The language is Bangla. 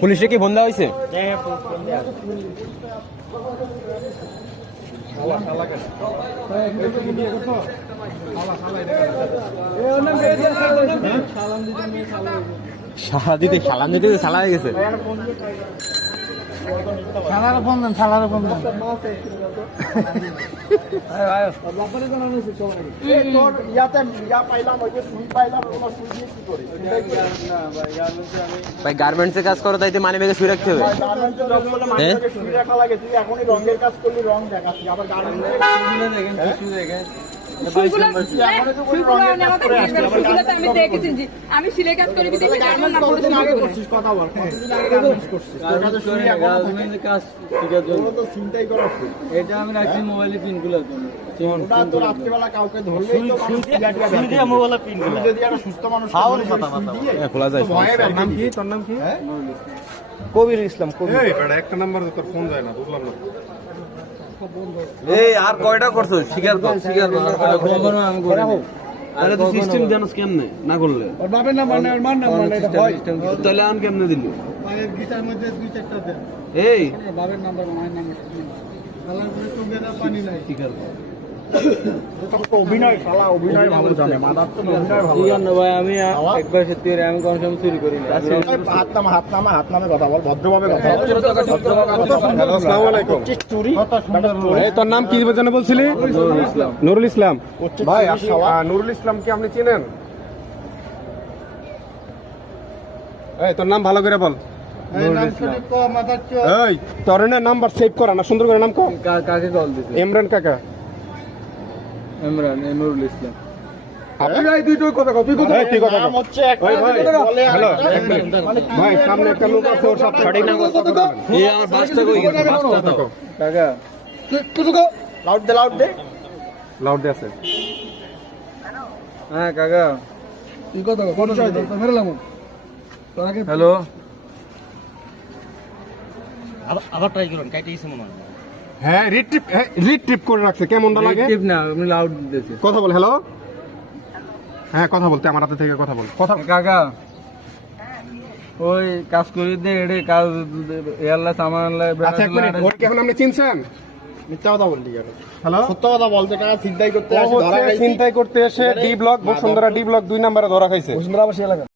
পুলিশে কি বন্ধা হয়েছে? সালা দিতে সালা হয়ে গেছে। ভাই গার্মেন্টসে কাজ করো তাইতে মানি ব্যাগে শুয়ে রাখতে হবে। আমি সিলাই কাজ করি এটা আমি রাখছি মোবাইলে পিনগুলো খোলা যায়। তোর নাম কি? কবির ইসলাম। একটা নাম্বার তোর ফোন যায় না, বুঝলাম না। এই আর কয়টা করছো? স্বীকার কর। আরে তো সিস্টেম জানোস কেমনে না করলে? ওর বাবার নাম্বার না, ওর মার নাম্বার না, এটা হয়। তাহলে আন কেমনে দিল? পায়ের গিটার মধ্যে দুই চারটা দেন। এই বাবার নাম্বার, মায়ের নাম্বার। আলার করে তো বেলা পানি নাই। ঠিক আছে অভিনয়, শালা অভিনয় ভালো জানে, মাদার তো অভিনয় ভালো। ঠিক আছে ভাই, আমি একবার সত্যি আমি কোন সময় চুরি করি না। হাত নামে কথা বল, ভদ্রভাবে কথা বল। হ্যালো, আসসালামু আলাইকুম। চুরি এই তোর নাম কি যেন বলছিলি? নুরুল ইসলাম। নুরুল ইসলাম ভাই, নুরুল ইসলাম কি আপনি চিনেন? এই তোর নাম ভালো করে বল। এই তোর নাম্বার সেভ করা না, সুন্দর করে নাম কো। কাকে কল দিতে? ইমরান কাকা। ইমরান নুরুল ইসলাম। আপনি ভাই দুটো কথা কও, তুই কথা কও। তুই কথা কও। হচ্ছে একটা ভাই বলে হ্যালো, ভাই সামনে একটা লোক আছে, ওর সাথে সঠিক নাম কথা কও। এই আমার বাসটা কই গেছে? বাসটা দাও। কাকা তুই লাউড দে লাউড দে আছে। হ্যাঁ কাকা, তুই কথা কও, কোন জয় দে মেরে লামু তোর আগে। হ্যালো। আবার ট্রাই করুন, কাইতে গেছে মনে হয়। হ্যাঁ রিট ট্রিপ করে রাখছে, কেমনটা লাগে? টিপ না, আমি লাউড দিতেছি। কথা বল। হ্যালো, হ্যাঁ কথা বলতে আমার হাতে থেকে কথা বল। কথা কাকা ওই কাজ করি দে, এডে কাজ এয়ারলা সামান লাই। আচ্ছা এক মিনিট, ওর কি এখন আপনি চিনছেন? মিথ্যা কথা বললি কেন? হ্যালো, সত্য কথা বলতে টাকা চিন্তাই করতে ও আসে, ধরা হচ্ছে খাইছি। চিন্তাই করতে এসে D block Bashundhara D block 2 নম্বরে ধরা খাইছে। বসুন্ধরা বাসী এলাকা।